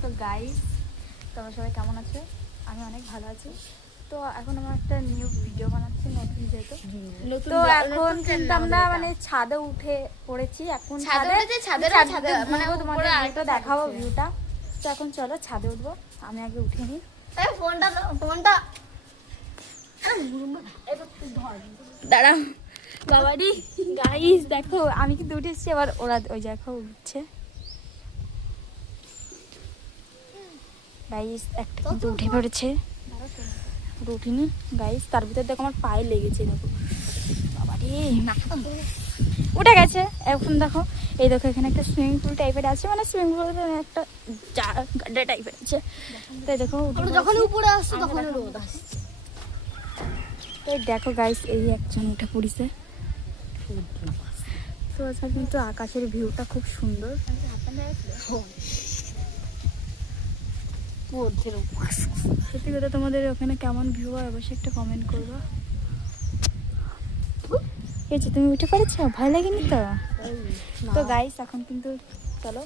তো গাইস, তোমরা সবাই কেমন আছো? আমি অনেক ভালো আছি। তো এখন আমরা একটা নিউ ভিডিও বানাচ্ছি, নতুন যেহেতু। তো এখন কিন্তু আমরা মানে ছাদে উঠে পড়েছি। এখন ছাদে মানে তোমাদের একটা দেখাবো ভিউটা। তো এখন চলো ছাদে উঠবো। আমি আগে উঠে নিই। ফোনটা দাঁড়াও বাবারি। গাইস দেখো, আমি কিন্তু উঠে এসেছি, এবার ওরা ওই দেখো উঠছে। গাইস একটা কিন্তু উঠে পড়েছে, উঠিনি গাইস। তার ভিতরে দেখো আমার পায়ে লেগেছে, দেখো বাবারে উঠে গেছে। এখন দেখো এই দেখো এখানে একটা সুইমিং পুল টাইপের আছে, মানে সুইমিং পুল একটা গাড্ডা টাইপের আছে। তাই দেখো যখন উপরে আসছে তখন রোদ আসছে। তো দেখো গাইস, এই একজন উঠে পড়িছে। তো আচ্ছা, কিন্তু আকাশের ভিউটা খুব সুন্দর। সত্যি কথা, তোমাদের ওখানে কেমন ভিউ হয় অবশ্যই একটা কমেন্ট করবা। ঠিক আছে, তুমি উঠে পড়েছো, ভয় লাগেনি তো? তো গাইস এখন কিন্তু চলো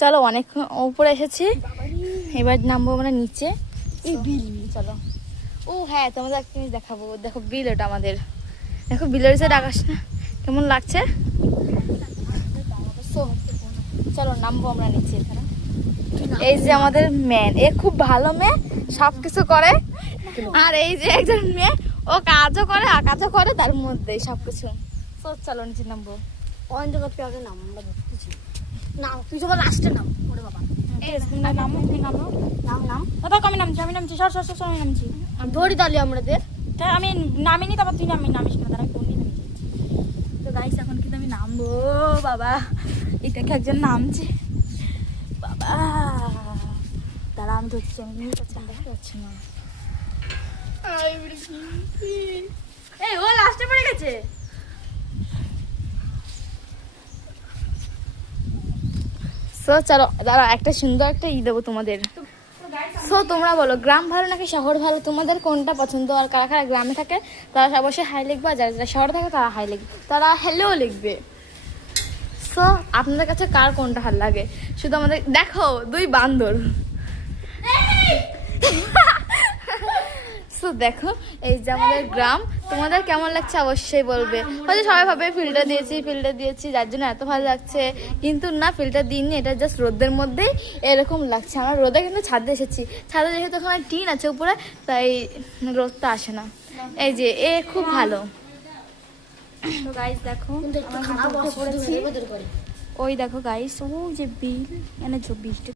চলো অনেক উপরে এসেছি, এবার নামবো আমরা নিচে। চলো। ও হ্যাঁ, তোমাদের একটা জিনিস দেখাবো। দেখো বিল, ওটা আমাদের। দেখো বিলের সাইড আকাশ না কেমন লাগছে। চলো নামবো আমরা নিচে। এখানে এই যে আমাদের ম্যান, এ খুব ভালো মেয়ে, সব কিছু করে। আর এই যে একজন মেয়ে, ও কাজও করে আর কাজও করে তার মধ্যে সবকিছু। চলো নিচে নামবো। অন জগৎ কে আগে নাম আমরা দেখতেছি। নাম তুই যখন লাস্টে নাম। ওরে বাবা, নামো তুমি নামো। নাম দেখো আমি নামছি সর আমি নামছি। ধরি তালি আমাদের। তাই আমি নামিনি, তারপর তুই নামিস না, তারা কোন দিন। তো গাইস এখন কিন্তু আমি নামবো। বাবা এই দেখে একজন নামছে, বাবা দাঁড়া আমি ধরছি। আমি দেখতে পাচ্ছি না। এই ও লাস্টে পড়ে গেছে। সো চলো দাঁড়া, একটা সুন্দর একটা দেবো তোমাদের। সো তোমরা বলো, গ্রাম ভালো নাকি শহর ভালো? তোমাদের কোনটা পছন্দ? আর কারা কারা গ্রামে থাকে তারা অবশ্যই হাই লিখবে, আর যারা যারা শহরে থাকে তারা হাই লিখবে, তারা হ্যালোও লিখবে। সো আপনাদের কাছে কার কোনটা ভালো লাগে? শুধু আমাদের দেখো দুই বান্দর। সো দেখো এই যে আমাদের গ্রাম, তোমাদের কেমন লাগছে অবশ্যই বলবে। হয়তো সবাই ভাবে ফিল্টার দিয়েছি যার জন্য এত ভালো লাগছে, কিন্তু না, ফিল্টার দিইনি, এটা জাস্ট রোদের মধ্যেই এরকম লাগছে। আমরা রোদে কিন্তু ছাদে এসেছি, ছাদে যেহেতু ওখানে টিন আছে উপরে, তাই রোদটা আসে না। এই যে এ খুব ভালো। তো গাইস দেখো ওই দেখো গাইস, ও যে বিল মানে বৃষ্টি